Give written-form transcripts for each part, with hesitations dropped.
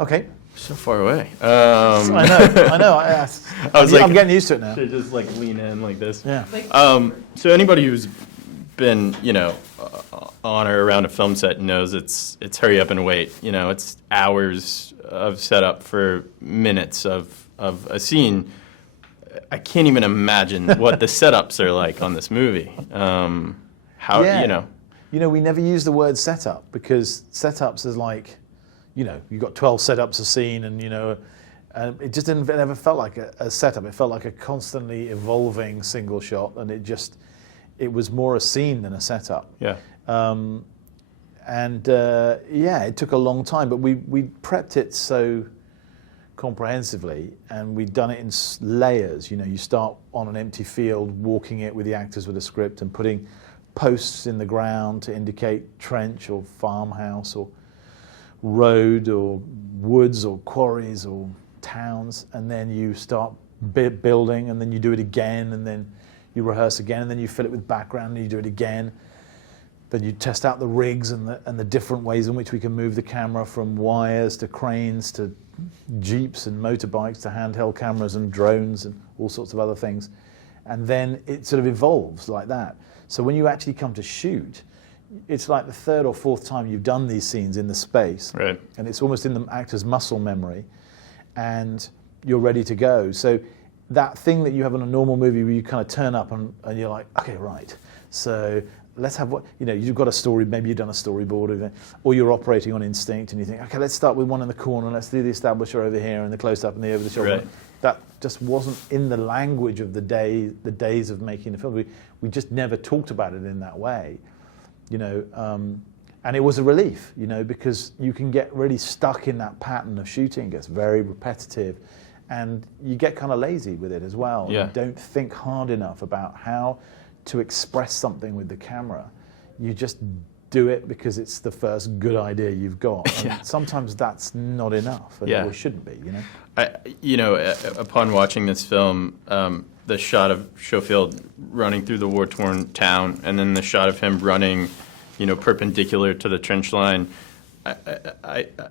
Okay. So far away. I know. I'm getting used to it now. Should just like lean in like this. Yeah. So anybody who's been, on or around a film set knows it's hurry up and wait. It's hours of setup for minutes of a scene. I can't even imagine what the setups are like on this movie. We never use the word setup because setups is like, you've got 12 setups a scene and, and it just never felt like a setup. It felt like a constantly evolving single shot, and it was more a scene than a setup. Yeah. It took a long time, but we prepped it so comprehensively, and we'd done it in layers. You start on an empty field, walking it with the actors with a script and putting posts in the ground to indicate trench or farmhouse or road or woods or quarries or towns, and then you start building, and then you do it again, and then you rehearse again, and then you fill it with background and you do it again. Then you test out the rigs and the different ways in which we can move the camera, from wires to cranes to jeeps and motorbikes to handheld cameras and drones and all sorts of other things. And then it sort of evolves like that. So when you actually come to shoot, it's like the third or fourth time you've done these scenes in the space. Right. And it's almost in the actor's muscle memory, and you're ready to go. So that thing that you have in a normal movie where you kind of turn up and you're like, okay, right. So let's have you've got a story, maybe you've done a storyboard of it, or you're operating on instinct and you think, okay, let's start with one in the corner, let's do the establisher over here and the close-up and the over-the-shoulder. Right. That just wasn't in the language of the days of making the film. We just never talked about it in that way, and it was a relief, because you can get really stuck in that pattern of shooting. It gets very repetitive, and you get kind of lazy with it as well. Yeah. You don't think hard enough about how to express something with the camera. You just do it because it's the first good idea you've got. And sometimes that's not enough, and it shouldn't be, Upon watching this film, the shot of Schofield running through the war-torn town, and then the shot of him running, perpendicular to the trench line,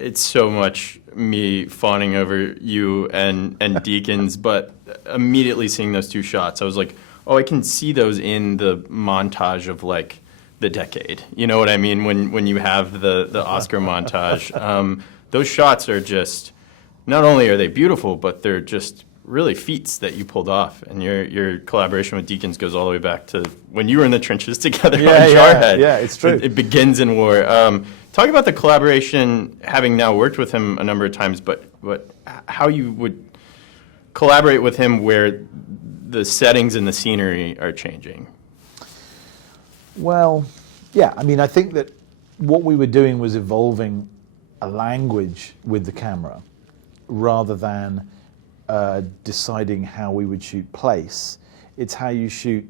it's so much me fawning over you and Deakins, but immediately seeing those two shots, I was like, oh, I can see those in the montage of like the decade. You know what I mean? When you have the Oscar montage, those shots are just, not only are they beautiful, but they're just really feats that you pulled off. And your collaboration with Deakins goes all the way back to when you were in the trenches together on Jarhead. Yeah, it's true. It begins in war. Talk about the collaboration, having now worked with him a number of times, but how you would collaborate with him where the settings and the scenery are changing. Well, yeah, I think that what we were doing was evolving a language with the camera rather than deciding how we would shoot place. It's how you shoot.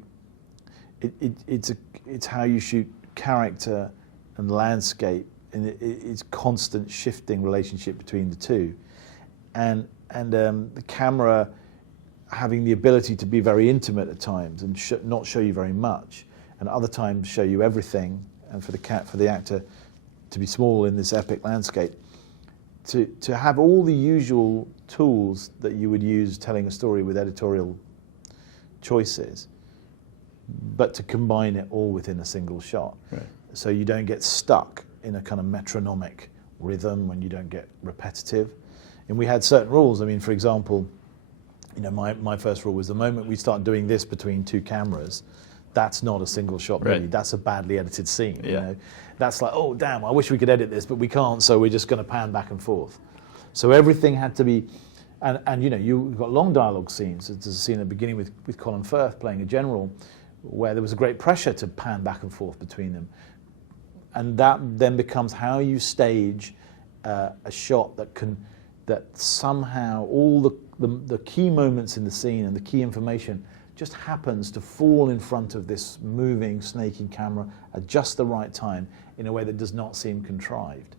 It's how you shoot character and landscape, and it's constant shifting relationship between the two, and the camera having the ability to be very intimate at times and not show you very much, and other times show you everything, and for the actor to be small in this epic landscape, to have all the usual tools that you would use telling a story with editorial choices, but to combine it all within a single shot. Right. So you don't get stuck in a kind of metronomic rhythm, when you don't get repetitive. And we had certain rules. For example, my first rule was the moment we start doing this between two cameras, that's not a single shot movie. Right. That's a badly edited scene. Yeah. That's like, oh damn, I wish we could edit this, but we can't, so we're just going to pan back and forth. So everything had to be, and you've got long dialogue scenes. There's a scene at the beginning with Colin Firth playing a general, where there was a great pressure to pan back and forth between them. And that then becomes how you stage a shot that somehow all the key moments in the scene and the key information just happens to fall in front of this moving, snaking camera at just the right time in a way that does not seem contrived.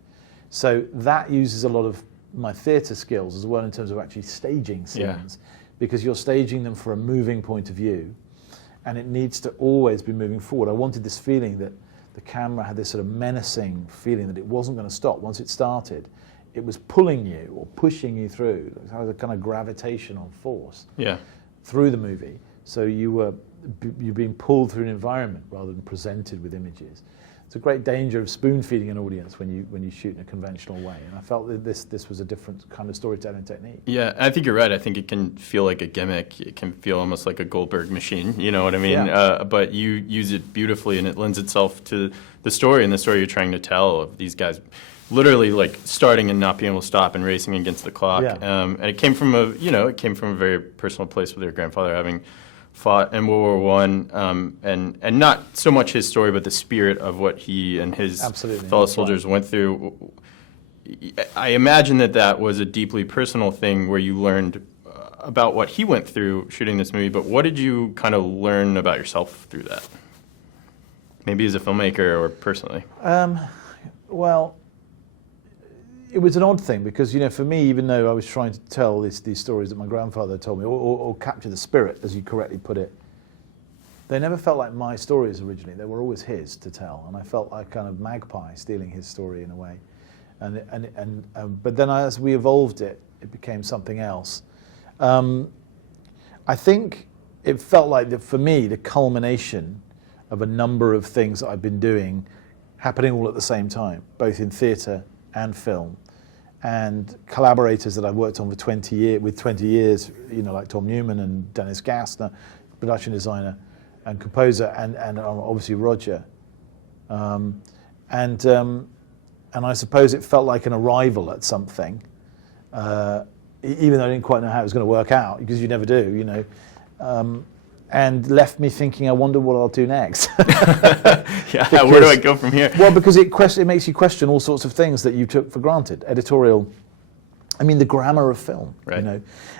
So that uses a lot of my theatre skills as well in terms of actually staging scenes, because you're staging them for a moving point of view, and it needs to always be moving forward. I wanted this feeling that the camera had this sort of menacing feeling that it wasn't going to stop. Once it started, it was pulling you or pushing you through. It was a kind of gravitational force through the movie. So you're being pulled through an environment rather than presented with images. It's a great danger of spoon feeding an audience when you shoot in a conventional way, and I felt that this was a different kind of storytelling technique. Yeah, I think you're right. I think it can feel like a gimmick. It can feel almost like a Goldberg machine. You know what I mean? Yeah. But you use it beautifully, and it lends itself to the story and the story you're trying to tell of these guys, literally like starting and not being able to stop and racing against the clock. Yeah. And it came from a very personal place with your grandfather having fought in World War I, and not so much his story, but the spirit of what he and his fellow soldiers went through. I imagine that was a deeply personal thing where you learned about what he went through shooting this movie, but what did you kind of learn about yourself through that? Maybe as a filmmaker or personally? Well, it was an odd thing because, for me, even though I was trying to tell these stories that my grandfather told me, or capture the spirit, as you correctly put it, they never felt like my stories originally. They were always his to tell, and I felt like kind of magpie stealing his story in a way. But then as we evolved it became something else. I think it felt like, for me, the culmination of a number of things that I've been doing happening all at the same time, both in theatre and film, and collaborators that I've worked on for 20 years, like Tom Newman and Dennis Gassner, production designer and composer, and obviously Roger. And I suppose it felt like an arrival at something, even though I didn't quite know how it was going to work out, because you never do, and left me thinking, I wonder what I'll do next. Where do I go from here? Well, because it makes you question all sorts of things that you took for granted. Editorial, the grammar of film, right.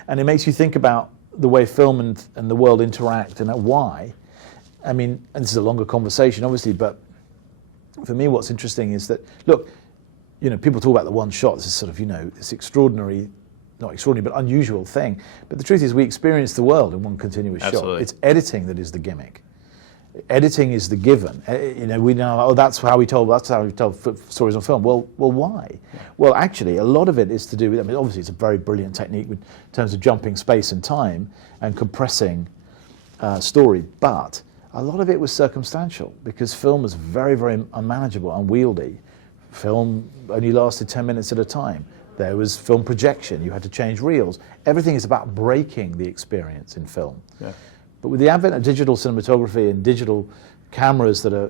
And it makes you think about the way film and the world interact and why. And this is a longer conversation, obviously, but for me what's interesting is that, look, people talk about the one shot, this is sort of, this extraordinary, not extraordinary, but unusual thing. But the truth is we experience the world in one continuous Absolutely. shot. It's editing that is the gimmick. Editing is the given. We know, that's how we tell stories on film. Well, why? Yeah. Well, actually, a lot of it is to do with, obviously it's a very brilliant technique in terms of jumping space and time and compressing story, but a lot of it was circumstantial because film was very, very unmanageable, unwieldy. Film only lasted 10 minutes at a time. There was film projection, you had to change reels. Everything is about breaking the experience in film. Yeah. But with the advent of digital cinematography and digital cameras that are,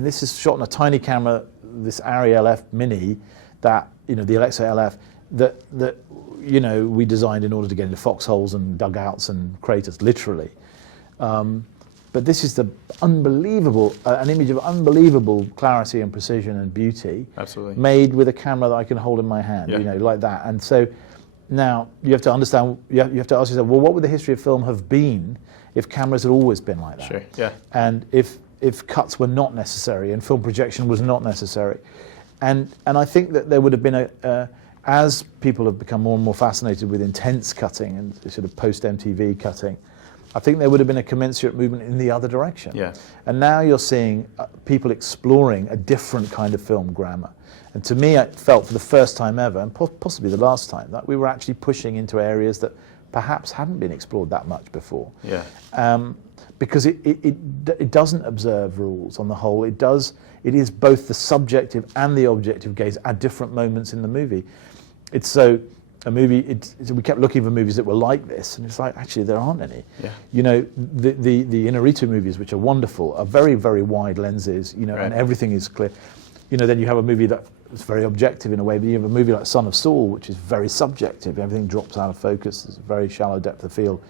this is shot on a tiny camera, this Arri LF Mini, that, the Alexa LF, that we designed in order to get into foxholes and dugouts and craters, literally. But this is the unbelievable, an image of unbelievable clarity and precision and beauty. Absolutely. Made with a camera that I can hold in my hand, like that. And so now you have to understand, you have to ask yourself, well, what would the history of film have been if cameras had always been like that? Sure, yeah. And if cuts were not necessary and film projection was not necessary. And I think that there would have been as people have become more and more fascinated with intense cutting and sort of post-MTV cutting, I think there would have been a commensurate movement in the other direction. Yeah. And now you're seeing people exploring a different kind of film grammar. And to me, I felt for the first time ever, and possibly the last time, that we were actually pushing into areas that perhaps hadn't been explored that much before. Yeah. Because it doesn't observe rules on the whole. It is both the subjective and the objective gaze at different moments in the movie. It's so... we kept looking for movies that were like this, and it's like, actually, there aren't any. Yeah. The Inarritu movies, which are wonderful, are very, very wide lenses, right. And everything is clear. Then you have a movie that is very objective in a way, but you have a movie like Son of Saul, which is very subjective. Everything drops out of focus. There's a very shallow depth of field.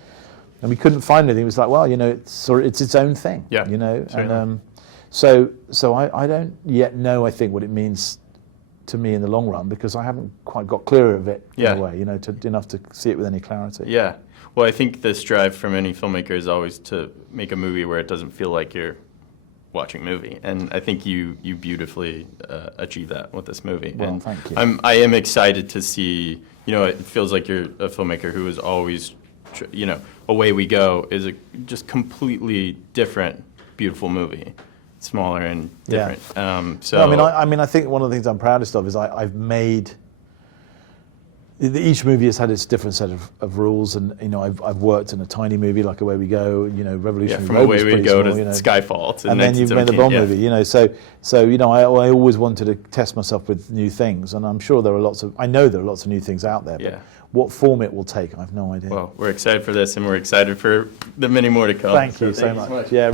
And we couldn't find anything. It was like, well, it's its own thing, yeah. And so I don't yet know, I think, what it means to me in the long run, because I haven't quite got clear of it in a way, enough to see it with any clarity. Yeah. Well, I think this drive from any filmmaker is always to make a movie where it doesn't feel like you're watching a movie, and I think you beautifully achieve that with this movie. Well, and thank you. I am excited to see. It feels like you're a filmmaker who is always, Away We Go is a just completely different, beautiful movie. Smaller and different. I think one of the things I'm proudest of is I've made Each movie has had its different set of rules, and you know, I've worked in a tiny movie like Away We Go, you know, Revolutionary From Road Away was We pretty Go small, to you know. Skyfall, And then you've made the 1917, Bond yeah. movie, you know. So you know, I always wanted to test myself with new things, and I'm sure there are I know there are lots of new things out there. But Yeah. what form it will take, I have no idea. Well, we're excited for this, and we're excited for the many more to come. Thank you so you much. Yeah.